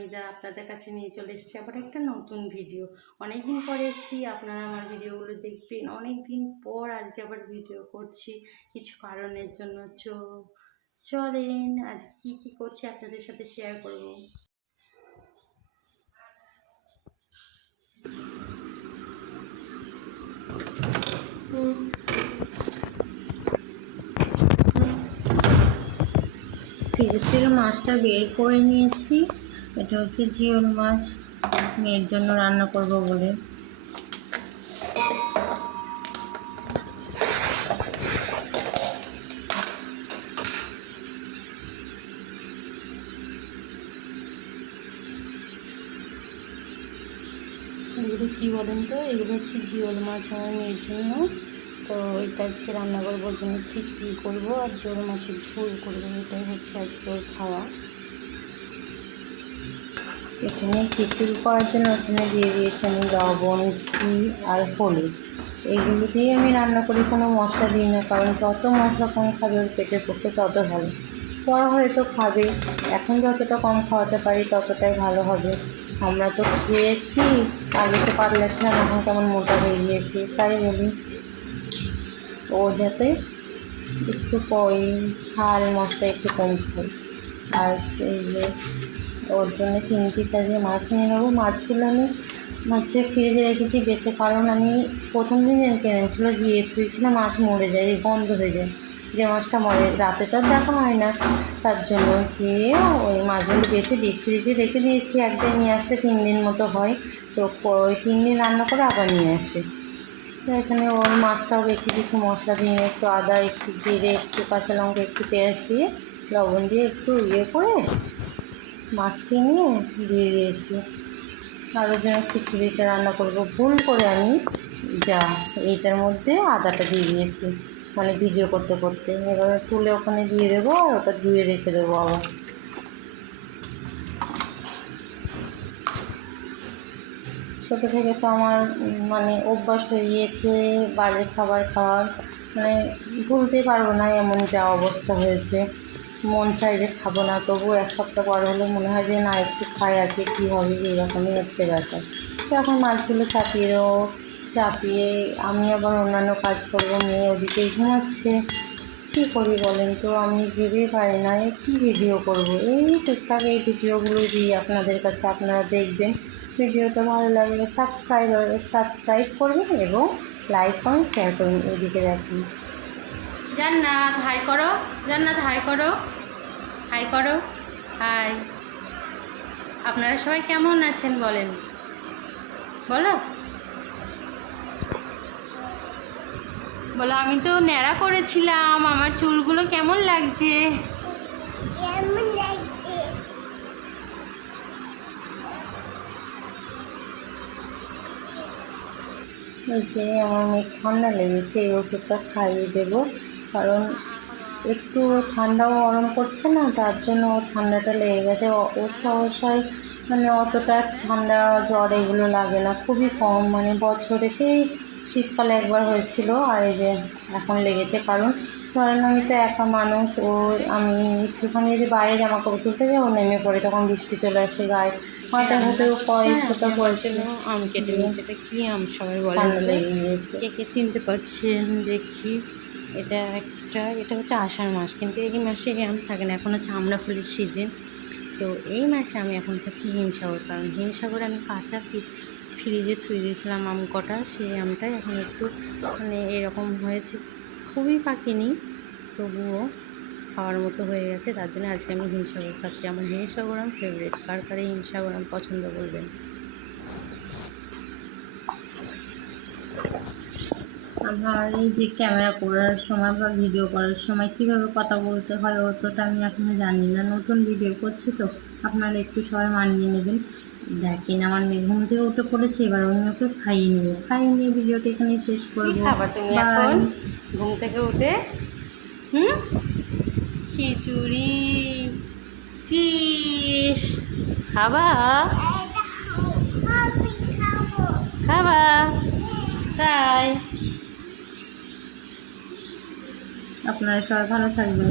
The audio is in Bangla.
পারমিতা আপনাদের কাছে নিয়ে চলে এসেছি আবার একটা নতুন ভিডিও। অনেক দিন পরে এসেছি, আপনারা আমার ভিডিওগুলো দেখবেন। অনেক দিন পর আজকে আবার ভিডিও করছি কিছু কারণের জন্য। চলেন আজ কি করছি আপনাদের সাথে শেয়ার করব। ফ্রিজ থেকে মাছটা বের করে নিয়েছি। এটা হচ্ছে জিওল মাছ, মেয়ের জন্য রান্না করব বলে। এগুলো কী বলেন তো, এগুলো হচ্ছে জিওল মাছ আমার মেয়ের জন্য। তো এটা আজকে রান্না করবো, জন্য খিচুড়ি করবো আর জিওল মাছের ঝোল করবো। এটাই হচ্ছে আজকে ওর খাওয়া। এখানে খিচুড়ি করার জন্য এখানে দিয়ে দিয়েছি আমি লবণ, ঘি আর হলুদ। এইগুলো দিয়েই আমি রান্না করি, কোনো মশলা দিই না, কারণ যত মশলা কম খাবে ওর পেটের পক্ষে তত ভালো। পরে হয়তো খাবে, এখন যতটা কম খাওয়াতে পারি ততটাই ভালো হবে। আমরা তো খেয়েছি, আগে তো পাতলা ছিলাম, এখন কেমন মোটা হয়ে গিয়েছি। তাই বলি ও যাতে একটু ঝাল মশলা একটু কম খাই। আর এই যে ওর জন্য 3 পিস আজকে মাছ নিয়ে নেবো। মাছগুলো আমি ফ্রিজে রেখেছি বেছে, কারণ আমি প্রথম দিন কিনেছিল জিয়ে থুয়েছিলাম, মাছ মরে যায়, বন্ধ হয়ে যায়। যে মাছটা মরে রাতে তো দেখা হয় না, তার জন্য গিয়ে ওই মাছগুলো বেছে ডিপ ফ্রিজে রেখে দিয়েছি। একদিন নিয়ে আসলে 3 দিন মতো হয়, তো ওই 3 দিন রান্না করে আবার নিয়ে আসে। তো এখানে ওর মাছটাও বেশি কিছু মশলা দিয়ে, একটু আদা, একটু জিরে, একটু কাঁচা লঙ্কা, একটু পেঁয়াজ দিয়ে লবণ দিয়ে একটু করে মাখিয়ে নিয়ে দিয়ে দিয়েছি। আর ওর জন্য খিচুড়িটা রান্না করবো। ভুল করে আমি এইটার মধ্যে আদাটা দিয়ে দিয়েছি, মানে ভিডিও করতে করতে। এবারে তুলে ওখানে দিয়ে দেবো আর ওটা ধুয়ে রেখে দেবো আবার। ছোটো থেকে তো আমার মানে অভ্যাস হয়ে গিয়েছে বাইরের খাবার খাওয়ার, মানে ভুলতে পারবো না, এমন যা অবস্থা হয়েছে। মন চাই যে খাবো না, তবু 1 সপ্তাহ পর হলে মনে হয় যে না একটু খাই, আছে কী হবে, এইরকমই হচ্ছে ব্যাপার। তো এখন মাছগুলো চাপিয়ে আমি আবার অন্যান্য কাজ করবো, মেয়ে ওদিকেই ঘুমাচ্ছে। কী করি বলেন তো, আমি ভেবে পারি না কী ভিডিও করবো। এই টুকটাক এই ভিডিওগুলো দিই আপনাদের কাছে, আপনারা দেখবেন। ভিডিওটা ভালো লাগলে সাবস্ক্রাইব করবেন এবং লাইক করেন, শেয়ার করুন। এদিকে দেখুন জান্নাত, হাই করো। জান্নাত হাই করো, হাই করো, হাই। আপনারা সবাই কেমন আছেন বলেন, বলো বলো। আমি তো ন্যাড়া করেছিলাম, আমার চুলগুলো কেমন লাগছে? এই যে আমার মেয়ে ঠান্ডা লেগেছে, এই ওষুধটা খাইয়ে দেবো, কারণ একটু ঠান্ডাও গরম করছে না, তার জন্য ঠান্ডাটা লেগে গেছে। ওর সহসায় মানে অতটা ঠান্ডা জ্বর এগুলো লাগে না, খুবই কম, মানে বছরে সেই শীতকালে একবার হয়েছিল। আর এই যে এখন লেগেছে, কারণ ধরেন আমি তো একা মানুষ, আমি একটুখানি যদি বাইরে জামা কাপড় তুলতে যাই ও নেমে পড়ে, তখন বৃষ্টি চলে আসে গায়ে, মাথায় হাতেও ফোঁটা পড়েছিল। আম কেটে নিয়েছে, এটা কী আম সবাই বলে, লেগে গিয়েছে। কে চিনতে পারছেন দেখি? এটা হচ্ছে আষাঢ় মাস, কিন্তু এই মাসে এই আম থাকে না, এখন হচ্ছে আমড়া ফুলের সিজন। তো এই মাসে আমি এখন খাচ্ছি হিমসাগর, কারণ হিমসাগর আমি কাঁচা ফ্রিজে থুয়ে দিয়েছিলাম আম কটা, সেই আমটাই এখন একটু মানে এরকম হয়েছে, খুবই পাকেনি, তবুও খাওয়ার মতো হয়ে গেছে। তার জন্য আজকে আমি হিমসাগর খাচ্ছি। আমার হিমসাগর আম ফেভারিট, কার কারে হিমসাগর আম পছন্দ করবেন। আমার এই যে ক্যামেরা করার সময় বা ভিডিও করার সময় কীভাবে কথা বলতে হয় অতটা আমি এখনও জানি না, নতুন ভিডিও করছি তো, আপনারা একটু সবাই মানিয়ে নেবেন। দেখেন আমার মেয়ে ঘুম থেকে উঠে পড়েছে, এবার আমি ওকে খাইয়ে নিয়ে ভিডিওটা এখানে শেষ করবো। তুমি এখন ঘুম থেকে উঠে খিচুড়ি ফিশ খাবা তাই? আপনারা সবাই ভালো থাকবেন।